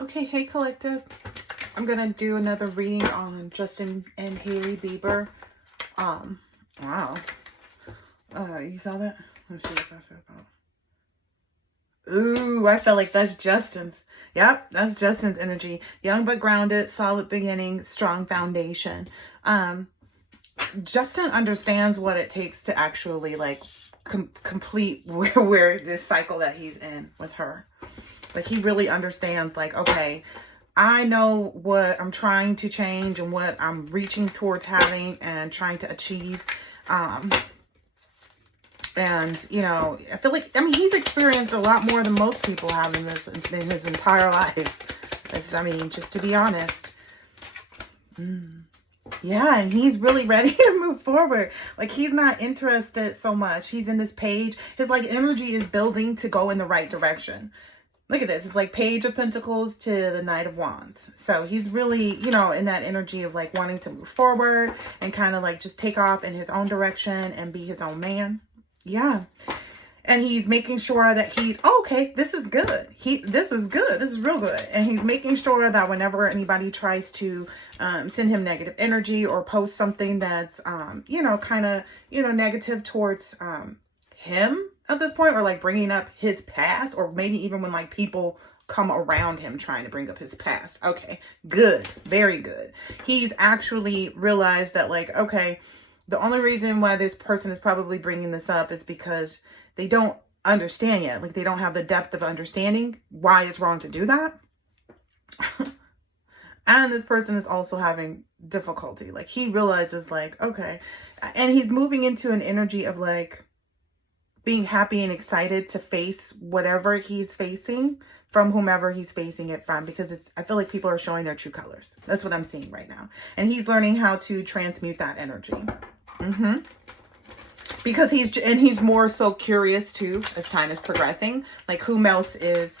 Okay, hey collective. I'm gonna do another reading on Justin and Hailey Bieber. Wow. You saw that? Let's see what that's about. Ooh, I feel like that's Justin's. Yep, that's Justin's energy. Young but grounded, solid beginning, strong foundation. Justin understands what it takes to actually like complete where this cycle that he's in with her. Like he really understands like, okay, I know what I'm trying to change and what I'm reaching towards having and trying to achieve. And, you know, I feel like, I mean, he's experienced a lot more than most people have in his entire life. I mean, just to be honest. Yeah, and he's really ready to move forward. Like, he's not interested so much. He's in this page. His, like, energy is building to go in the right direction. Look at this. It's like Page of Pentacles to the Knight of Wands. So he's really, you know, in that energy of like wanting to move forward and kind of like just take off in his own direction and be his own man. Yeah. And he's making sure that he's, oh, okay, this is good. This is good. This is real good. And he's making sure that whenever anybody tries to send him negative energy or post something that's, you know, kind of, you know, negative towards him at this point, or like bringing up his past, or maybe even when like people come around him trying to bring up his past. Okay, good. Very good. He's actually realized that like, okay, the only reason why this person is probably bringing this up is because they don't understand yet. Like they don't have the depth of understanding why it's wrong to do that. And this person is also having difficulty. Like he realizes like, okay, and he's moving into an energy of like being happy and excited to face whatever he's facing from whomever he's facing it from, because I feel like people are showing their true colors. That's what I'm seeing right now. And he's learning how to transmute that energy. Because he's more so curious too as time is progressing. Like whom else is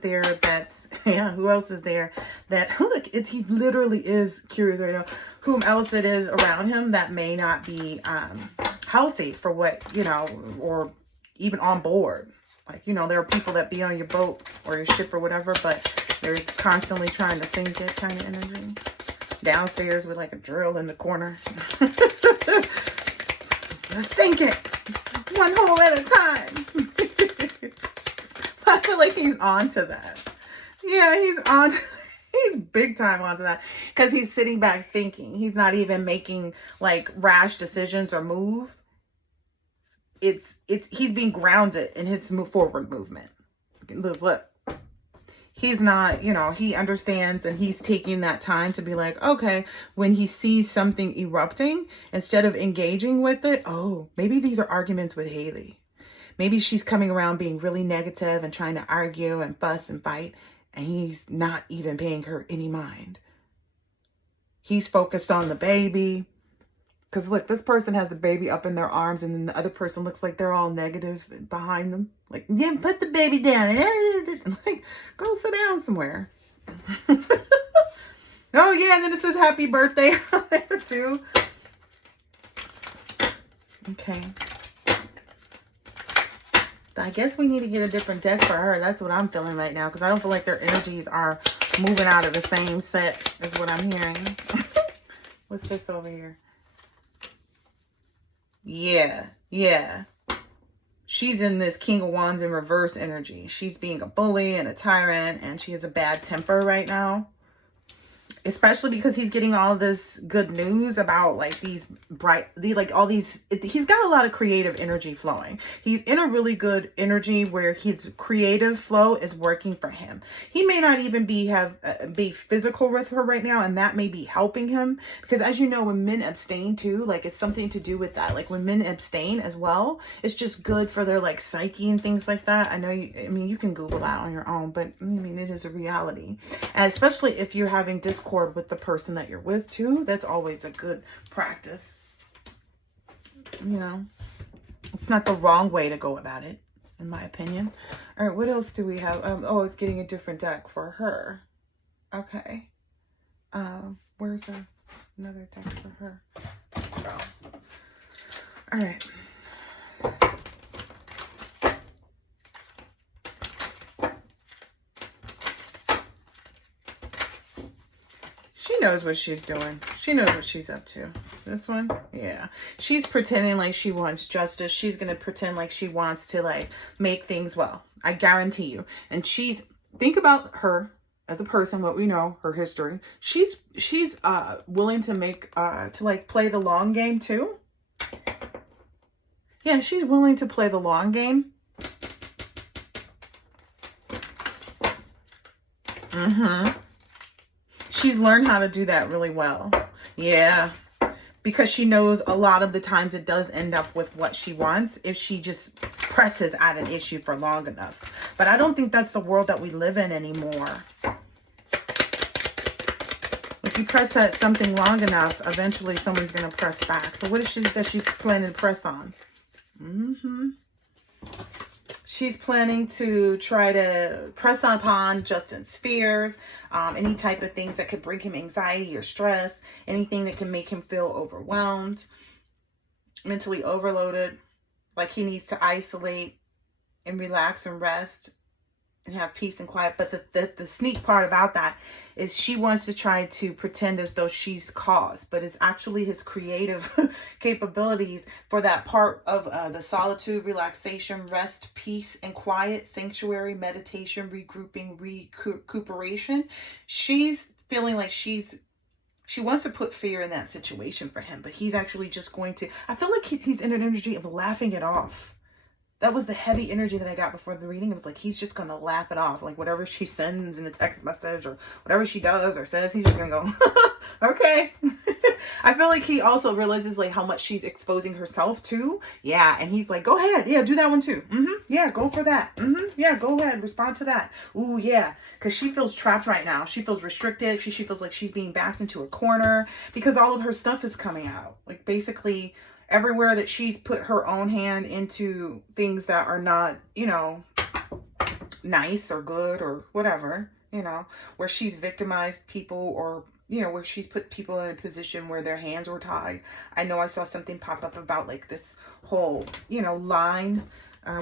there that's, yeah, who else is there that, look, he literally is curious right now. Whom else it is around him that may not be healthy for what, you know, or even on board. Like, you know, there are people that be on your boat or your ship or whatever, but they're constantly trying to sink it kind of energy. Downstairs with like a drill in the corner. Let's sink it one hole at a time. I feel like he's on to that. Yeah, he's big time onto that, because he's sitting back thinking. He's not even making like rash decisions or moves. He's being grounded in his forward movement. Look, he's not, you know, he understands, and he's taking that time to be like, okay, when he sees something erupting, instead of engaging with it, oh, maybe these are arguments with Hailey. Maybe she's coming around being really negative and trying to argue and fuss and fight, and he's not even paying her any mind. He's focused on the baby. Because look, this person has the baby up in their arms, and then the other person looks like they're all negative behind them. Like, yeah, put the baby down. Like, go sit down somewhere. Oh, yeah, and then it says happy birthday on there, too. Okay. I guess we need to get a different deck for her. That's what I'm feeling right now, because I don't feel like their energies are moving out of the same set as what I'm hearing. What's this over here? Yeah, yeah. She's in this King of Wands in reverse energy. She's being a bully and a tyrant, and she has a bad temper right now. Especially because he's getting all this good news about like he's got a lot of creative energy flowing. He's in a really good energy where his creative flow is working for him. He may not even be physical with her right now, and that may be helping him, because as you know, when men abstain too, like it's something to do with that. Like when men abstain as well, it's just good for their like psyche and things like that. I know you can Google that on your own, but I mean, it is a reality. And especially if you're having discord with the person that you're with too, that's always a good practice. You know, it's not the wrong way to go about it, in my opinion. All right, what else do we have? Oh, it's getting a different deck for her. Okay. Where's another deck for her? Oh. All right. She knows what she's doing. She knows what she's up to. This one, yeah. She's pretending like she wants justice. She's going to pretend like she wants to, like, make things well. I guarantee you. And think about her as a person, what we know, her history. She's willing to play the long game too. Yeah, she's willing to play the long game. She's learned how to do that really well. Yeah. Because she knows a lot of the times it does end up with what she wants if she just presses at an issue for long enough. But I don't think that's the world that we live in anymore. If you press at something long enough, eventually someone's going to press back. So what is she that she's planning to press on? She's planning to try to press upon Justin's fears, any type of things that could bring him anxiety or stress, anything that can make him feel overwhelmed, mentally overloaded, like he needs to isolate and relax and rest and have peace and quiet. But the sneak part about that is she wants to try to pretend as though she's caused, but it's actually his creative capabilities for that part of the solitude, relaxation, rest, peace, and quiet, sanctuary, meditation, regrouping, recuperation. She's feeling like she wants to put fear in that situation for him, but he's actually just going to, I feel like he's in an energy of laughing it off. That was the heavy energy that I got before the reading. It was like, he's just going to laugh it off. Like whatever she sends in the text message or whatever she does or says, he's just going to go, okay. I feel like he also realizes like how much she's exposing herself to. Yeah. And he's like, go ahead. Yeah, do that one too. Yeah, go for that. Yeah, go ahead. Respond to that. Ooh, yeah. Because she feels trapped right now. She feels restricted. She feels like she's being backed into a corner because all of her stuff is coming out. Like basically everywhere that she's put her own hand into things that are not, nice or good or whatever, where she's victimized people or, where she's put people in a position where their hands were tied. I know I saw something pop up about like this whole, line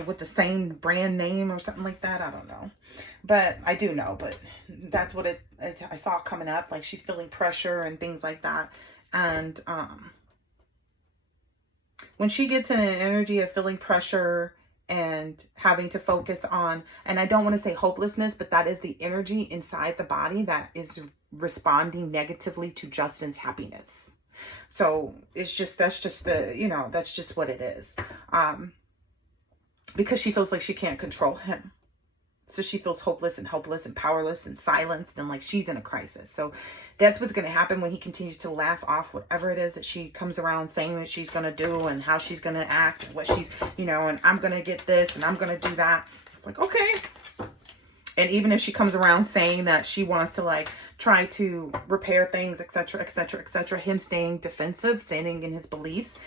with the same brand name or something like that. I don't know, but I do know, but that's what I saw coming up. Like she's feeling pressure and things like that. And, when she gets in an energy of feeling pressure and having to focus on, and I don't want to say hopelessness, but that is the energy inside the body that is responding negatively to Justin's happiness. So that's just what it is. Because she feels like she can't control him. So she feels hopeless and helpless and powerless and silenced and like she's in a crisis. So that's what's going to happen when he continues to laugh off whatever it is that she comes around saying that she's going to do and how she's going to act and what she's, and I'm going to get this and I'm going to do that. It's like, okay. And even if she comes around saying that she wants to like try to repair things, etc., etc., etc., him staying defensive, standing in his beliefs,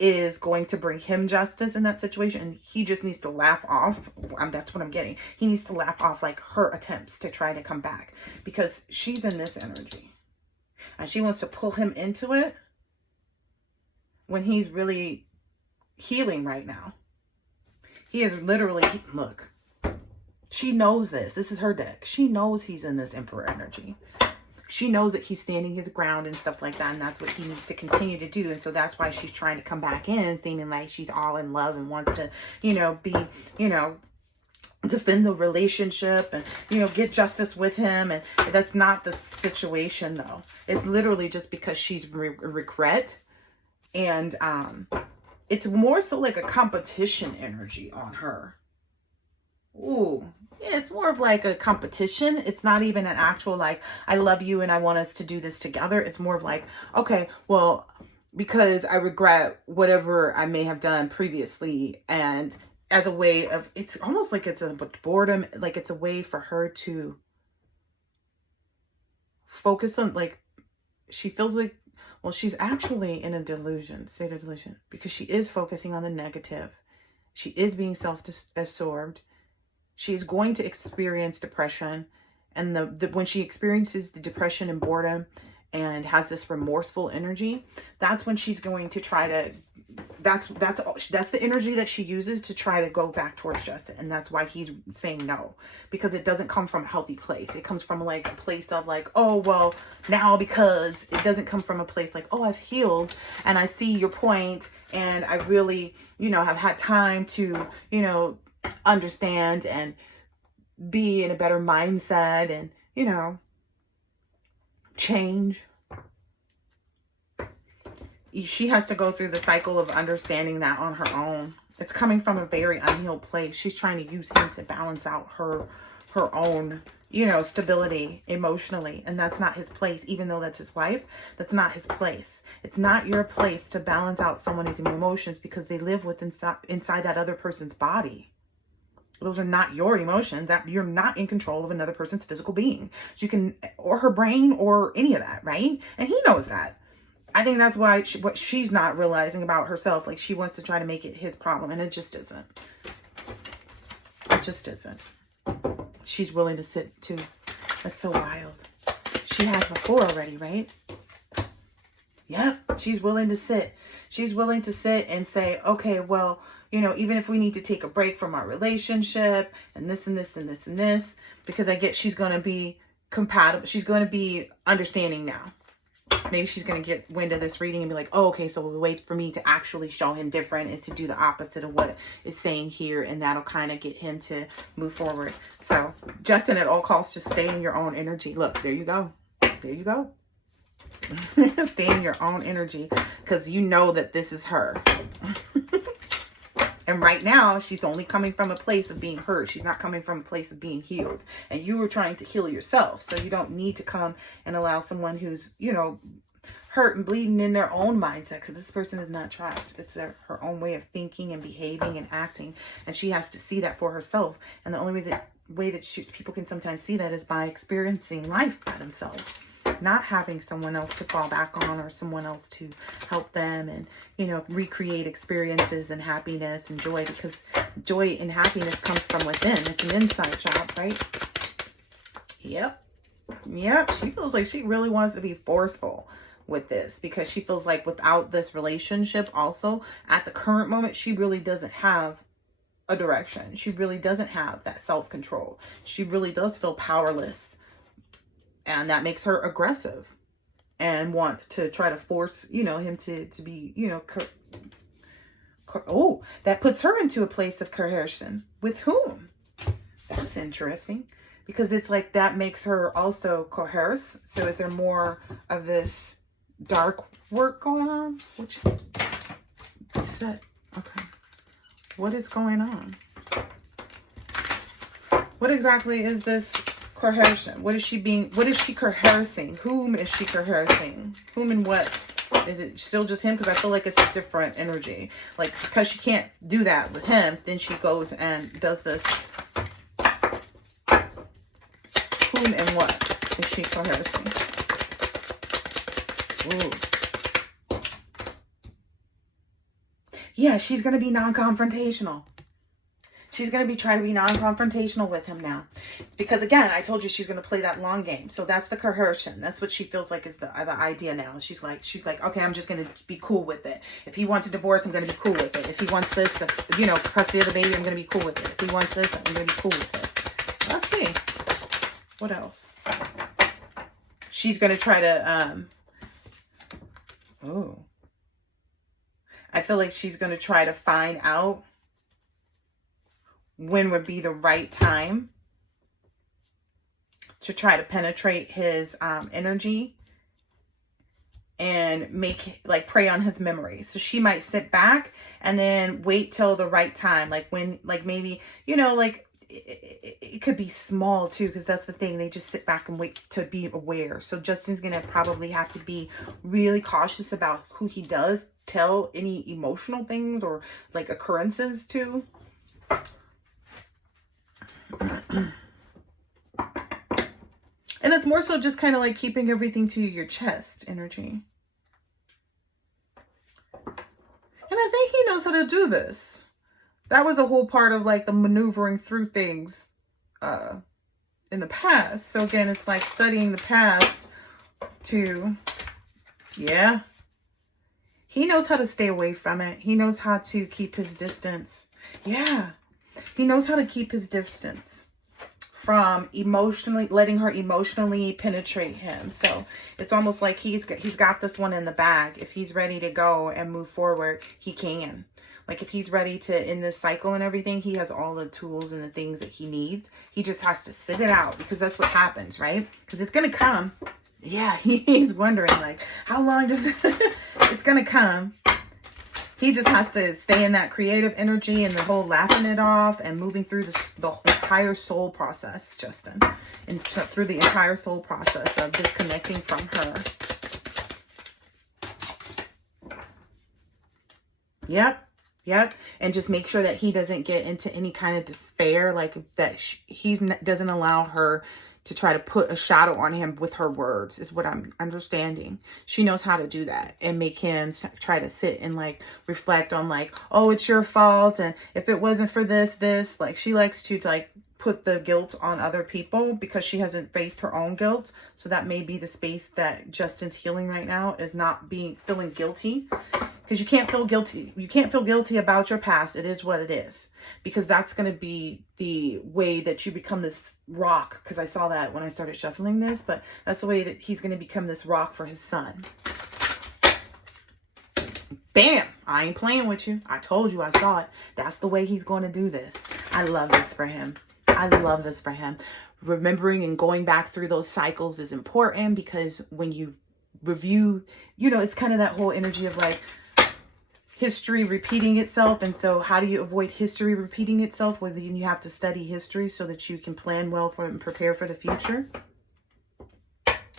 is going to bring him justice in that situation. And he just needs to laugh off. That's what I'm getting. He needs to laugh off like her attempts to try to come back because she's in this energy and she wants to pull him into it when he's really healing right now. He is literally, look, she knows this. This is her deck. She knows he's in this Emperor energy. She knows that he's standing his ground and stuff like that. And that's what he needs to continue to do. And so that's why she's trying to come back in, seeming like she's all in love and wants to, be, defend the relationship and, get justice with him. And that's not the situation though. It's literally just because she's regret. And it's more so like a competition energy on her. Ooh, yeah, it's more of like a competition. It's not even an actual like, I love you and I want us to do this together. It's more of like, okay, well, because I regret whatever I may have done previously. And as a way of, it's almost like it's a boredom, like it's a way for her to focus on, like, she feels like, well, she's actually in a state of delusion because she is focusing on the negative. She is being self-absorbed. She is going to experience depression. And when she experiences the depression and boredom and has this remorseful energy, that's when she's going to try to that's the energy that she uses to try to go back towards Justin. And that's why he's saying no, because it doesn't come from a healthy place. It comes from like a place of like, oh, well, now, because it doesn't come from a place like, oh, I've healed and I see your point and I really, you know, have had time to, you know, understand and be in a better mindset and, you know, change. She has to go through the cycle of understanding that on her own. It's coming from a very unhealed place. She's trying to use him to balance out her own, you know, stability emotionally. And that's not his place. Even though that's his wife, that's not his place. It's not your place to balance out someone's emotions because they live inside that other person's body. Those are not your emotions. That you're not in control of another person's physical being. So you can, or her brain, or any of that, right? And he knows that. I think that's why what she's not realizing about herself. Like, she wants to try to make it his problem, and it just isn't. It just isn't. She's willing to sit too. That's so wild. She has before already, right? Yeah, she's willing to sit. She's willing to sit and say, okay, well, you know, even if we need to take a break from our relationship and this and this and this and this, because I get she's going to be compatible. She's going to be understanding now. Maybe she's going to get wind of this reading and be like, oh, okay, so the way for me to actually show him different is to do the opposite of what it's saying here. And that'll kind of get him to move forward. So Justin, at all costs, just stay in your own energy. Look, there you go. There you go. Stay in your own energy, because you know that this is her. And right now, she's only coming from a place of being hurt. She's not coming from a place of being healed. And you were trying to heal yourself. So you don't need to come and allow someone who's, you know, hurt and bleeding in their own mindset, because this person is not trapped. It's her own way of thinking and behaving and acting. And she has to see that for herself. And the only way that people can sometimes see that is by experiencing life by themselves. Not having someone else to fall back on, or someone else to help them and, you know, recreate experiences and happiness and joy, because joy and happiness comes from within. It's an inside job, right? Yep. Yep. She feels like she really wants to be forceful with this, because she feels like without this relationship also, at the current moment, she really doesn't have a direction. She really doesn't have that self-control. She really does feel powerless. And that makes her aggressive and want to try to force, you know, him to be, you know, that puts her into a place of coercion. With whom? That's interesting, because it's like that makes her also coerce. So is there more of this dark work going on? Which set? Okay. What is going on? What exactly is this? Coercion. What is she coercing? Whom is she coercing? Whom and what? Is it still just him? Because I feel like it's a different energy. Like, because she can't do that with him, then she goes and does this. Whom and what is she coercing? Ooh. Yeah, she's going to be non-confrontational. She's going to be trying to be non-confrontational with him now. Because again, I told you she's going to play that long game. So that's the coercion. That's what she feels like is the idea now. She's like, okay, I'm just going to be cool with it. If he wants a divorce, I'm going to be cool with it. If he wants this, you know, custody of the baby, I'm going to be cool with it. If he wants this, I'm going to be cool with it. Let's see. What else? She's going to try to, I feel like she's going to try to find out when would be the right time to try to penetrate his energy and prey on his memories. So she might sit back and then wait till the right time. Like when, like maybe, you know, like it could be small too, because that's the thing. They just sit back and wait to be aware. So Justin's going to probably have to be really cautious about who he does tell any emotional things or like occurrences to. And it's more so just kind of like keeping everything to your chest energy. And I think he knows how to do this. That was a whole part of like the maneuvering through things in the past. So again, it's like studying the past to, yeah. He knows how to stay away from it. He knows how to keep his distance. Yeah. He knows how to keep his distance from letting her emotionally penetrate him. So it's almost like he's got this one in the bag. If he's ready to go and move forward, he can. Like if he's ready to end this cycle and everything, he has all the tools and the things that he needs. He just has to sit it out, because that's what happens, right? Because it's going to come. Yeah, he's wondering like, how long does it's going to come? He just has to stay in that creative energy and the whole laughing it off and moving through the entire soul process, Justin. And through the entire soul process of disconnecting from her. Yep. Yep. And just make sure that he doesn't get into any kind of despair, like that doesn't allow her to try to put a shadow on him with her words, is what I'm understanding. She knows how to do that and make him try to sit and like reflect on like, oh, it's your fault. And if it wasn't for this, like she likes to like put the guilt on other people because she hasn't faced her own guilt. So that may be the space that Justin's healing right now, is not feeling guilty. Because you can't feel guilty. You can't feel guilty about your past. It is what it is. Because that's going to be the way that you become this rock. Because I saw that when I started shuffling this. But that's the way that he's going to become this rock for his son. Bam! I ain't playing with you. I told you, I saw it. That's the way he's going to do this. I love this for him. I love this for him. Remembering and going back through those cycles is important, because when you review, you know, it's kind of that whole energy of like, history repeating itself. And so how do you avoid history repeating itself? Whether you have to study history so that you can plan well for and prepare for the future.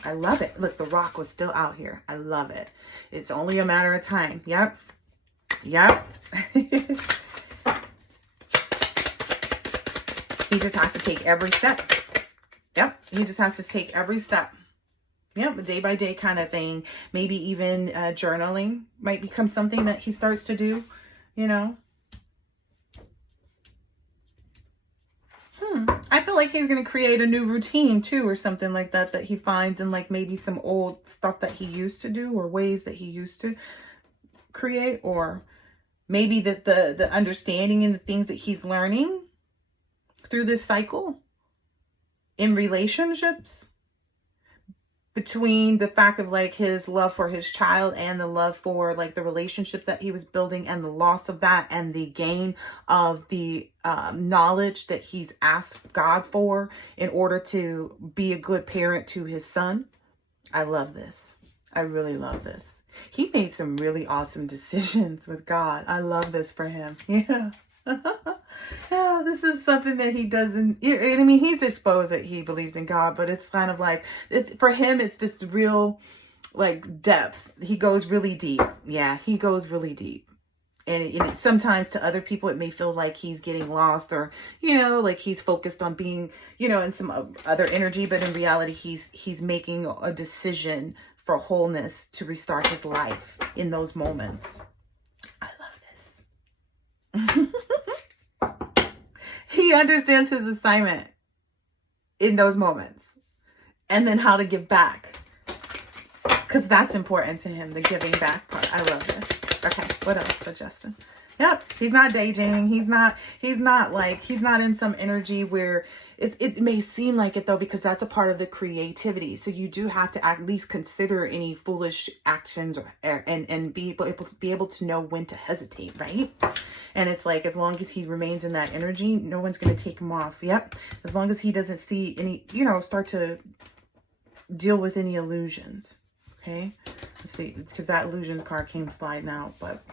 I love it. Look, the rock was still out here. I love it. It's only a matter of time. Yep. Yep. He just has to take every step. Yep. He just has to take every step. Yep, a day-by-day kind of thing. Maybe even journaling might become something that he starts to do, you know. I feel like he's going to create a new routine too, or something like that, that he finds in like maybe some old stuff that he used to do, or ways that he used to create, or maybe the understanding and the things that he's learning through this cycle in relationships. Between the fact of like his love for his child and the love for like the relationship that he was building, and the loss of that, and the gain of the knowledge that he's asked God for in order to be a good parent to his son. I love this. I really love this. He made some really awesome decisions with God. I love this for him. Yeah. Yeah, this is something that he doesn't, I mean, he's exposed that he believes in God, but it's kind of like, for him, it's this real, like, depth. He goes really deep. Yeah, he goes really deep. And sometimes to other people, it may feel like he's getting lost, or, you know, like he's focused on being, you know, in some other energy, but in reality, he's making a decision for wholeness to restart his life in those moments. I love this. He understands his assignment in those moments, and then how to give back, because that's important to him, the giving back part. I love this. Okay, what else for Justin? Yep, he's not daydreaming. He's not in some energy where it may seem like it though, because that's a part of the creativity. So you do have to at least consider any foolish actions, and be able to know when to hesitate, right? And it's like, as long as he remains in that energy, no one's going to take him off. Yep. As long as he doesn't see any, you know, start to deal with any illusions. Okay. Let's see, because that illusion card came sliding out, but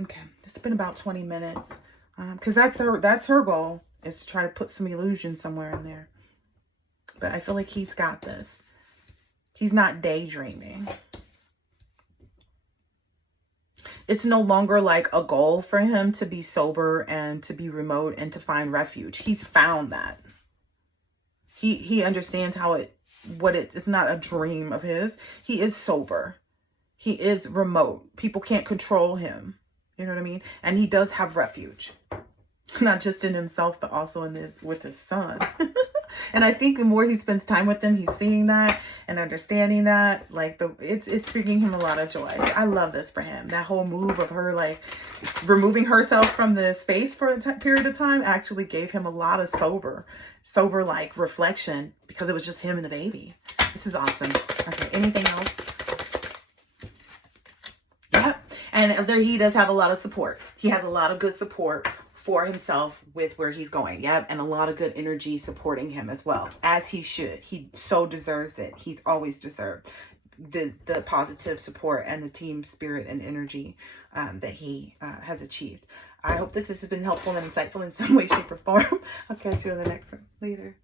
okay. It's been about 20 minutes. Because that's her goal, is to try to put some illusion somewhere in there. But I feel like he's got this. He's not daydreaming. It's no longer like a goal for him to be sober and to be remote and to find refuge. He's found that. He understands it's not a dream of his. He is sober. He is remote. People can't control him. You know what I mean? And he does have refuge. Not just in himself, but also with his son. And I think the more he spends time with them, he's seeing that and understanding that. Like, it's bringing him a lot of joy. I love this for him. That whole move of her, like, removing herself from the space for a period of time actually gave him a lot of sober like reflection, because it was just him and the baby. This is awesome. Okay, anything else? Yep. And there, he does have a lot of support. He has a lot of good support for himself with where he's going. Yep. And a lot of good energy supporting him as well, as he should. He so deserves it. He's always deserved the positive support and the team spirit and energy that he has achieved. I hope that this has been helpful and insightful in some way, shape, or form. I'll catch you on the next one later.